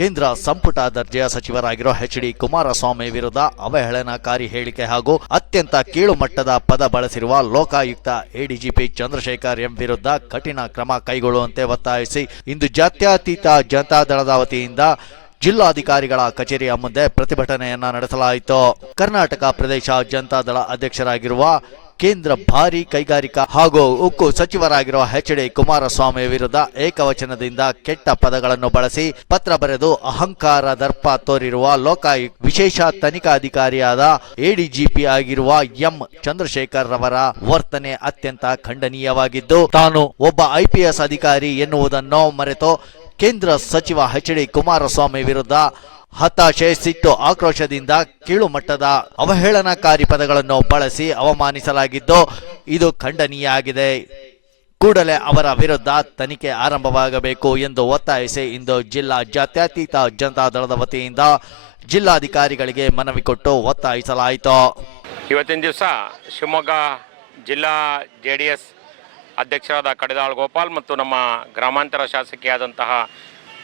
ಕೇಂದ್ರ ಸಂಪುಟ ದರ್ಜೆಯ ಸಚಿವರಾಗಿರೋ ಎಚ್ ಡಿ ಕುಮಾರಸ್ವಾಮಿ ವಿರುದ್ಧ ಅವಹೇಳನಕಾರಿ ಹೇಳಿಕೆ ಹಾಗೂ ಅತ್ಯಂತ ಕೀಳು ಮಟ್ಟದ ಪದ ಬಳಸಿರುವ ಲೋಕಾಯುಕ್ತ ಎಡಿಜಿಪಿ ಚಂದ್ರಶೇಖರ್ ಎಂ ವಿರುದ್ಧ ಕಠಿಣ ಕ್ರಮ ಕೈಗೊಳ್ಳುವಂತೆ ಒತ್ತಾಯಿಸಿ ಇಂದು ಜಾತ್ಯತೀತ ಜನತಾದಳದ ವತಿಯಿಂದ ಜಿಲ್ಲಾಧಿಕಾರಿಗಳ ಕಚೇರಿಯ ಮುಂದೆ ಪ್ರತಿಭಟನೆಯನ್ನ ನಡೆಸಲಾಯಿತು. ಕರ್ನಾಟಕ ಪ್ರದೇಶ ಜನತಾದಳ ಅಧ್ಯಕ್ಷರಾಗಿರುವ ಕೇಂದ್ರ ಭಾರಿ ಕೈಗಾರಿಕಾ ಹಾಗೂ ಉಕ್ಕು ಸಚಿವರಾಗಿರುವ ಎಚ್ ಡಿ ಕುಮಾರಸ್ವಾಮಿ ವಿರುದ್ಧ ಏಕವಚನದಿಂದ ಕೆಟ್ಟ ಪದಗಳನ್ನು ಬಳಸಿ ಪತ್ರ ಬರೆದು ಅಹಂಕಾರ ದರ್ಪ ತೋರಿರುವ ಲೋಕಾಯುಕ್ತ ವಿಶೇಷ ತನಿಖಾಧಿಕಾರಿಯಾದ ಎಡಿಜಿಪಿ ಆಗಿರುವ ಎಂ ಚಂದ್ರಶೇಖರ್ ರವರ ವರ್ತನೆ ಅತ್ಯಂತ ಖಂಡನೀಯವಾಗಿದ್ದು, ತಾನು ಒಬ್ಬ ಐಪಿಎಸ್ ಅಧಿಕಾರಿ ಎನ್ನುವುದನ್ನು ಮರೆತು ಕೇಂದ್ರ ಸಚಿವ ಎಚ್ ಡಿ ಕುಮಾರಸ್ವಾಮಿ ವಿರುದ್ಧ ಹತಾಶೆ, ಸಿಟ್ಟು, ಆಕ್ರೋಶದಿಂದ ಕೀಳುಮಟ್ಟದ ಅವಹೇಳನಕಾರಿ ಪದಗಳನ್ನು ಬಳಸಿ ಅವಮಾನಿಸಲಾಗಿದ್ದು ಇದು ಖಂಡನೀಯ ಆಗಿದೆ ಕೂಡಲೇ ಅವರ ವಿರುದ್ಧ ತನಿಖೆ ಆರಂಭವಾಗಬೇಕು ಎಂದು ಒತ್ತಾಯಿಸಿ ಇಂದು ಜಿಲ್ಲಾ ಜಾತ್ಯತೀತ ಜನತಾದಳದ ವತಿಯಿಂದ ಜಿಲ್ಲಾಧಿಕಾರಿಗಳಿಗೆ ಮನವಿ ಕೊಟ್ಟು ಒತ್ತಾಯಿಸಲಾಯಿತು. ಇವತ್ತಿನ ದಿವಸ ಶಿವಮೊಗ್ಗ ಜಿಲ್ಲಾ ಜೆ ಡಿ ಎಸ್ ಅಧ್ಯಕ್ಷರಾದ ಕಡಿದಾಳ್ ಗೋಪಾಲ್ ಮತ್ತು ನಮ್ಮ ಗ್ರಾಮಾಂತರ ಶಾಸಕಿಯಾದಂತಹ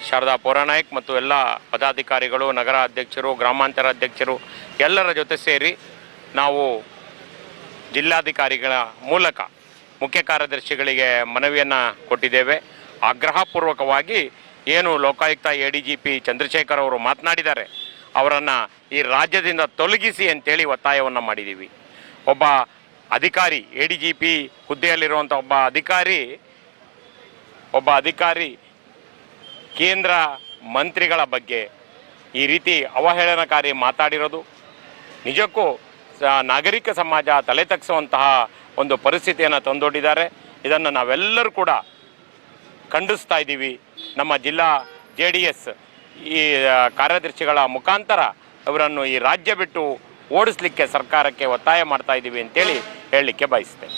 ಶಾರದಾ ಪೌರಾನಾಯಕ್ ಮತ್ತು ಎಲ್ಲ ಪದಾಧಿಕಾರಿಗಳು ನಗರ ಅಧ್ಯಕ್ಷರು ಗ್ರಾಮಾಂತರ ಅಧ್ಯಕ್ಷರು ಎಲ್ಲರ ಜೊತೆ ಸೇರಿ ನಾವು ಜಿಲ್ಲಾಧಿಕಾರಿಗಳ ಮೂಲಕ ಮುಖ್ಯ ಕಾರ್ಯದರ್ಶಿಗಳಿಗೆ ಮನವಿಯನ್ನು ಕೊಟ್ಟಿದ್ದೇವೆ. ಆಗ್ರಹಪೂರ್ವಕವಾಗಿ ಏನು Lokayukta A D G P Chandrashekhar ಅವರು ಮಾತನಾಡಿದ್ದಾರೆ, ಅವರನ್ನು ಈ ರಾಜ್ಯದಿಂದ ತೊಲಗಿಸಿ ಅಂತೇಳಿ ಒತ್ತಾಯವನ್ನು ಮಾಡಿದ್ದೀವಿ. ಒಬ್ಬ ಅಧಿಕಾರಿ, ಎ ಡಿ ಜಿ ಪಿ ಹುದ್ದೆಯಲ್ಲಿರುವಂಥ ಒಬ್ಬ ಅಧಿಕಾರಿ ಒಬ್ಬ ಅಧಿಕಾರಿ ಕೇಂದ್ರ ಮಂತ್ರಿಗಳ ಬಗ್ಗೆ ಈ ರೀತಿ ಅವಹೇಳನಕಾರಿ ಮಾತಾಡಿರೋದು. ನಿಜಕ್ಕೂ ನಾಗರಿಕ ಸಮಾಜ ತಲೆ ತಗ್ಸುವಂತಹ ಒಂದು ಪರಿಸ್ಥಿತಿಯನ್ನು ತಂದೊಡ್ಡಿದ್ದಾರೆ. ಇದನ್ನು ನಾವೆಲ್ಲರೂ ಕೂಡ ಖಂಡಿಸ್ತಾ ಇದ್ದೀವಿ. ನಮ್ಮ ಜಿಲ್ಲಾ ಜೆ ಡಿ ಎಸ್ ಈ ಕಾರ್ಯದರ್ಶಿಗಳ ಮುಖಾಂತರ ಅವರನ್ನು ಈ ರಾಜ್ಯ ಬಿಟ್ಟು ಓಡಿಸ್ಲಿಕ್ಕೆ ಸರ್ಕಾರಕ್ಕೆ ಒತ್ತಾಯ ಮಾಡ್ತಾ ಇದ್ದೀವಿ ಅಂತೇಳಿ ಹೇಳಲಿಕ್ಕೆ ಬಯಸ್ತೇನೆ.